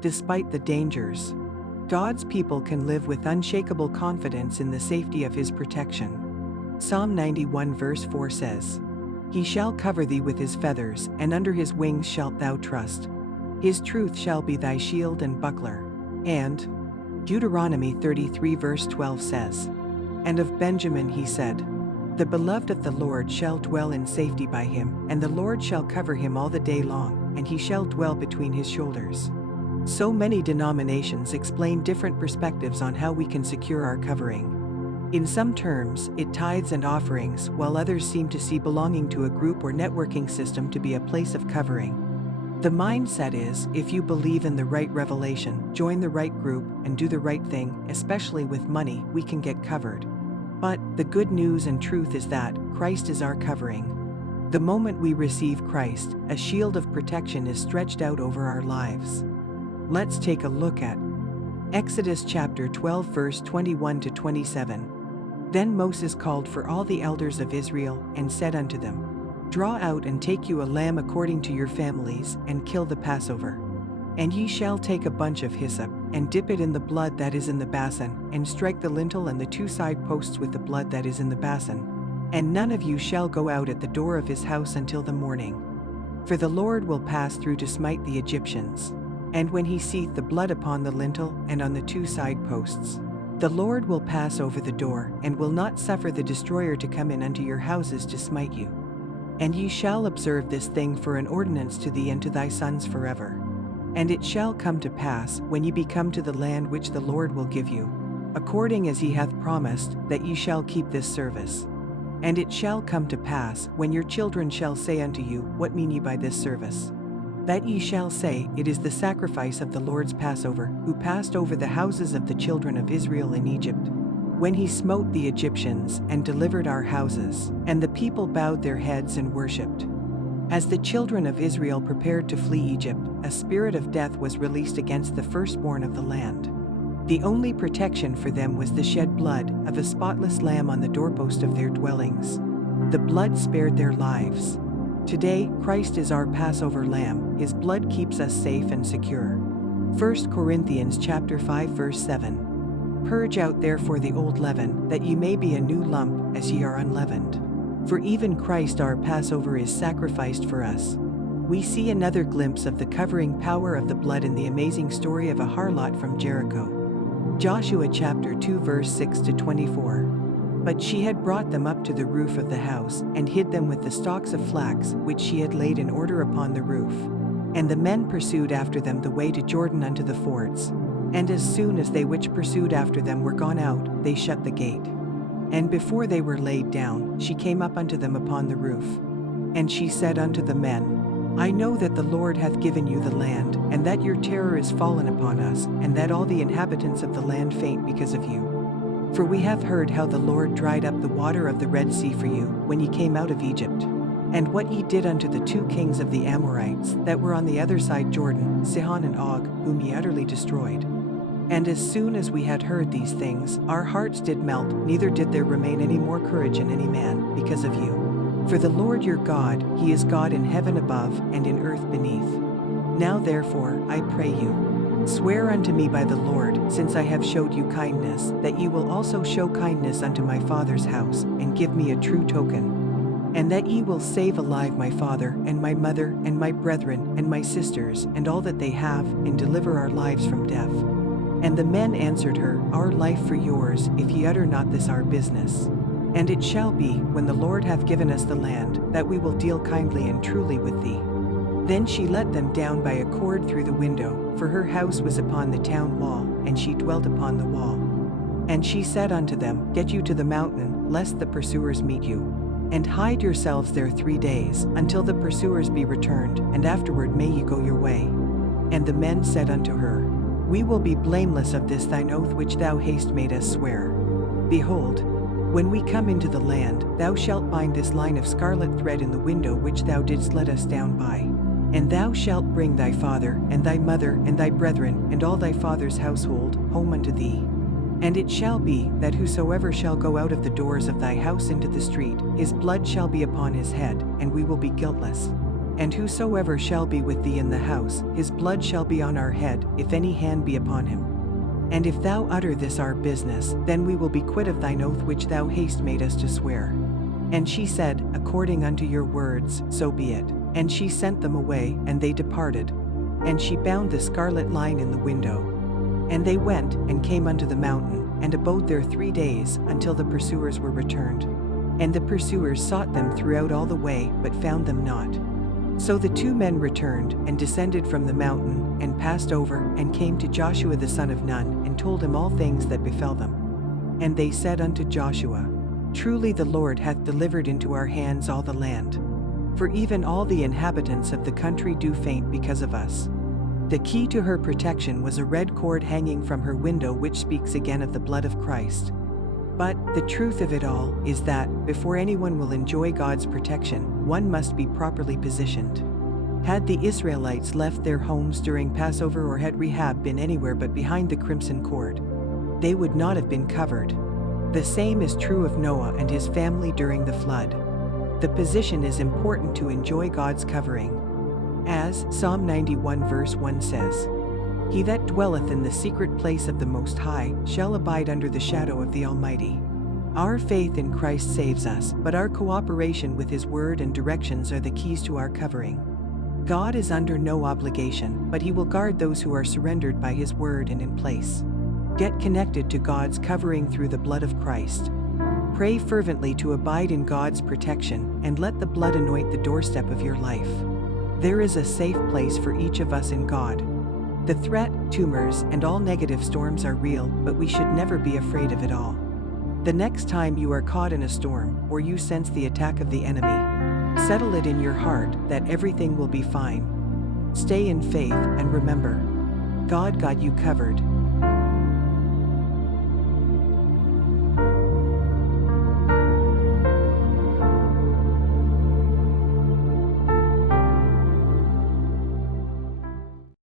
despite the dangers. God's people can live with unshakable confidence in the safety of His protection. Psalm 91 verse 4 says, "He shall cover thee with His feathers, and under His wings shalt thou trust. His truth shall be thy shield and buckler." And Deuteronomy 33 verse 12 says, "And of Benjamin he said, The beloved of the Lord shall dwell in safety by him, and the Lord shall cover him all the day long, and he shall dwell between his shoulders." So many denominations explain different perspectives on how we can secure our covering. In some terms, it tithes and offerings, while others seem to see belonging to a group or networking system to be a place of covering. The mindset is, if you believe in the right revelation, join the right group, and do the right thing, especially with money, we can get covered. But the good news and truth is that Christ is our covering. The moment we receive Christ, a shield of protection is stretched out over our lives. Let's take a look at Exodus chapter 12 verse 21 to 27. Then Moses called for all the elders of Israel, and said unto them, Draw out and take you a lamb according to your families, and kill the Passover. And ye shall take a bunch of hyssop, and dip it in the blood that is in the basin, and strike the lintel and the two side posts with the blood that is in the basin. And none of you shall go out at the door of his house until the morning. For the Lord will pass through to smite the Egyptians. And when he seeth the blood upon the lintel and on the two side posts, the Lord will pass over the door, and will not suffer the destroyer to come in unto your houses to smite you. And ye shall observe this thing for an ordinance to thee and to thy sons forever. And it shall come to pass, when ye be come to the land which the Lord will give you, according as he hath promised, that ye shall keep this service. And it shall come to pass, when your children shall say unto you, What mean ye by this service? That ye shall say, It is the sacrifice of the Lord's Passover, who passed over the houses of the children of Israel in Egypt, when he smote the Egyptians, and delivered our houses. And the people bowed their heads and worshipped. As the children of Israel prepared to flee Egypt, a spirit of death was released against the firstborn of the land. The only protection for them was the shed blood of a spotless lamb on the doorpost of their dwellings. The blood spared their lives. Today, Christ is our Passover lamb. His blood keeps us safe and secure. 1 Corinthians chapter 5 verse 7. Purge out therefore the old leaven, that ye may be a new lump, as ye are unleavened. For even Christ our Passover is sacrificed for us. We see another glimpse of the covering power of the blood in the amazing story of a harlot from Jericho. Joshua chapter 2 verse 6 to 24. But she had brought them up to the roof of the house, and hid them with the stalks of flax, which she had laid in order upon the roof. And the men pursued after them the way to Jordan unto the fords. And as soon as they which pursued after them were gone out, they shut the gate. And before they were laid down, she came up unto them upon the roof. And she said unto the men, I know that the Lord hath given you the land, and that your terror is fallen upon us, and that all the inhabitants of the land faint because of you. For we have heard how the Lord dried up the water of the Red Sea for you, when ye came out of Egypt, and what ye did unto the two kings of the Amorites that were on the other side Jordan, Sihon and Og, whom ye utterly destroyed. And as soon as we had heard these things, our hearts did melt, neither did there remain any more courage in any man, because of you. For the Lord your God, he is God in heaven above, and in earth beneath. Now therefore, I pray you, swear unto me by the Lord, since I have showed you kindness, that ye will also show kindness unto my father's house, and give me a true token. And that ye will save alive my father, and my mother, and my brethren, and my sisters, and all that they have, and deliver our lives from death. And the men answered her, Our life for yours, if ye utter not this our business. And it shall be, when the Lord hath given us the land, that we will deal kindly and truly with thee. Then she let them down by a cord through the window, for her house was upon the town wall, and she dwelt upon the wall. And she said unto them, Get you to the mountain, lest the pursuers meet you. And hide yourselves there 3 days, until the pursuers be returned, and afterward may ye go your way. And the men said unto her, We will be blameless of this thine oath which thou hast made us swear. Behold, when we come into the land, thou shalt bind this line of scarlet thread in the window which thou didst let us down by. And thou shalt bring thy father, and thy mother, and thy brethren, and all thy father's household, home unto thee. And it shall be, that whosoever shall go out of the doors of thy house into the street, his blood shall be upon his head, and we will be guiltless. And whosoever shall be with thee in the house, his blood shall be on our head, if any hand be upon him. And if thou utter this our business, then we will be quit of thine oath which thou hast made us to swear. And she said, According unto your words, so be it. And she sent them away, and they departed. And she bound the scarlet line in the window. And they went, and came unto the mountain, and abode there 3 days, until the pursuers were returned. And the pursuers sought them throughout all the way, but found them not. So the 2 men returned, and descended from the mountain, and passed over, and came to Joshua the son of Nun, and told him all things that befell them. And they said unto Joshua, Truly the Lord hath delivered into our hands all the land. For even all the inhabitants of the country do faint because of us. The key to her protection was a red cord hanging from her window, which speaks again of the blood of Christ. But the truth of it all is that, before anyone will enjoy God's protection, one must be properly positioned. Had the Israelites left their homes during Passover, or had Rahab been anywhere but behind the crimson cord, they would not have been covered. The same is true of Noah and his family during the flood. The position is important to enjoy God's covering. As Psalm 91 verse 1 says, He that dwelleth in the secret place of the Most High shall abide under the shadow of the Almighty. Our faith in Christ saves us, but our cooperation with His word and directions are the keys to our covering. God is under no obligation, but He will guard those who are surrendered by His word and in place. Get connected to God's covering through the blood of Christ. Pray fervently to abide in God's protection, and let the blood anoint the doorstep of your life. There is a safe place for each of us in God. The threat, tumors, and all negative storms are real, but we should never be afraid of it all. The next time you are caught in a storm, or you sense the attack of the enemy, settle it in your heart that everything will be fine. Stay in faith and remember, God got you covered.